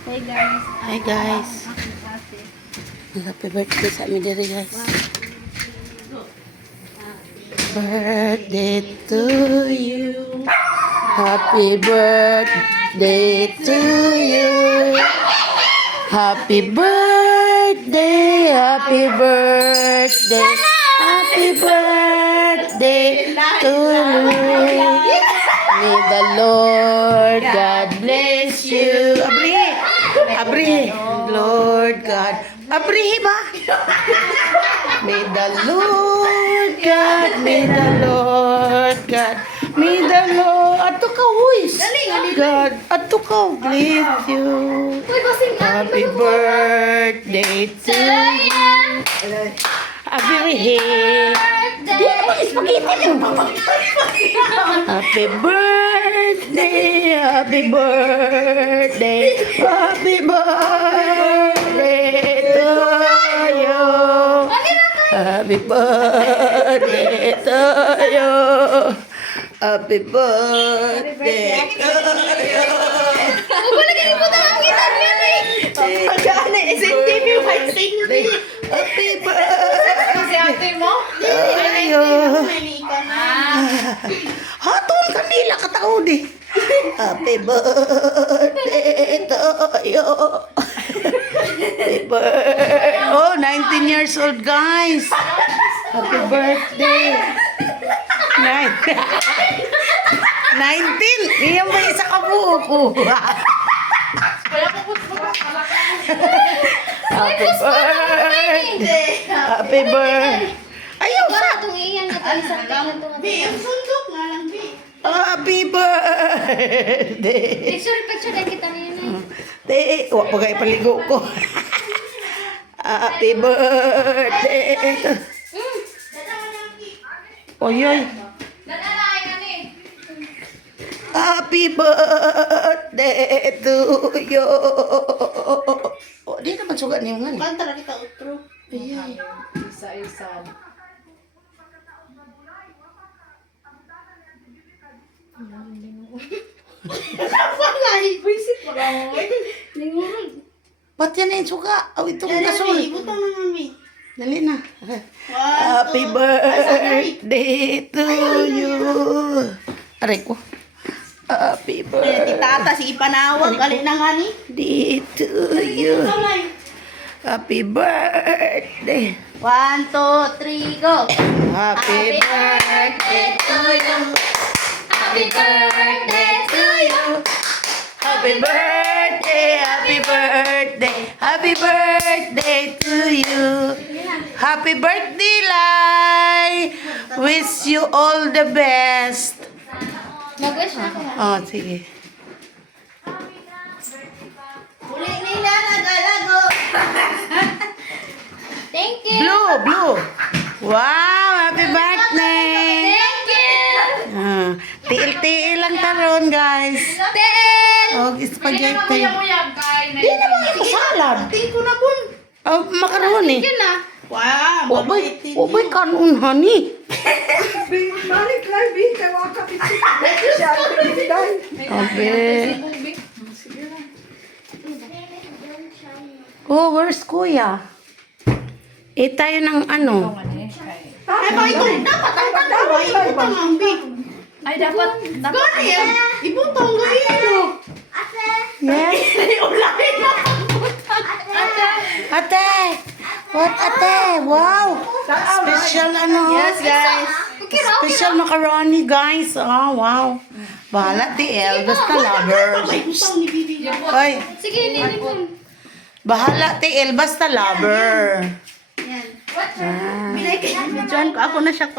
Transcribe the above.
Hey guys. Hi guys. Happy birthday sa amin diri guys. Birthday to you. Happy birthday to you. Happy birthday, happy birthday, happy birthday to you. May the Lord God bless you. Abri, Lord God. Abri ba? May the Lord God, may the Lord God, may the Lord. Ato ka, huis. God, ato ka, bless you. Happy birthday to you. Abri, di naman spaghetti mo. Happy birthday, happy birthday, happy birthday to you. Happy birthday to you. Happy birthday to you. Happy birthday to you. Hatun kanila kataod eh. Happy birthday to you. Happy birthday. Oh, 19 years old guys. Happy birthday. 19. Iyan ba isa ka buo ko? Happy birthday. Happy birthday. Ayaw sa. Happy birthday. Picture na kita niya. Wag pa kayo paligo ko. Happy birthday. Oy. Happy birthday to you. Oh, di naman sugat niyo nga. Bantara kita utro. Ayay. Isa-isa. Lahi, visit pa ka mo. Ba't yan yung suga? Aw, itong gasol. Ibutang na mami. Dali na. Happy birthday to you. Aray ko. Happy Ti tata sige panawag gali na nga ni. birthday to you. Happy birthday. 1, 2, 3, go. Happy birthday to you. Happy birthday to you. Happy birthday, happy birthday, happy birthday to you. Happy birthday, Lai. Wish you all the best. Mag-wish na ako. Oh, sige. Uli nila nagalago. Thank you. Blue. Wow, happy birthday. Thank you. Tiil-tiil lang taron, guys. Oh, spaghetti. Di naman ito salad. Tingko na pun. Oh, macaroni. Yun na. Wow, Obay kanon, honey. Balik lang, Bi. Kaya waka piti. Siya ang pinigay. Obe. Oh, where's Kuya? Tayo ng ano? Ay, ba ito dapat ang tatawa ibutang ang big. Ay, dapat. Gani ibutang gayo. Yes? Ulahin na. Ate! What, ate? Wow! Special ano? Yes, guys. Special macaroni, guys. Oh, wow. Bahala, TL. Basta lovers. Ay, butang ni Bibi. Oy, Sige, nilipon. bahala, TL. Basta lover. Yan. Binay kay Bijuan ko ako na siya.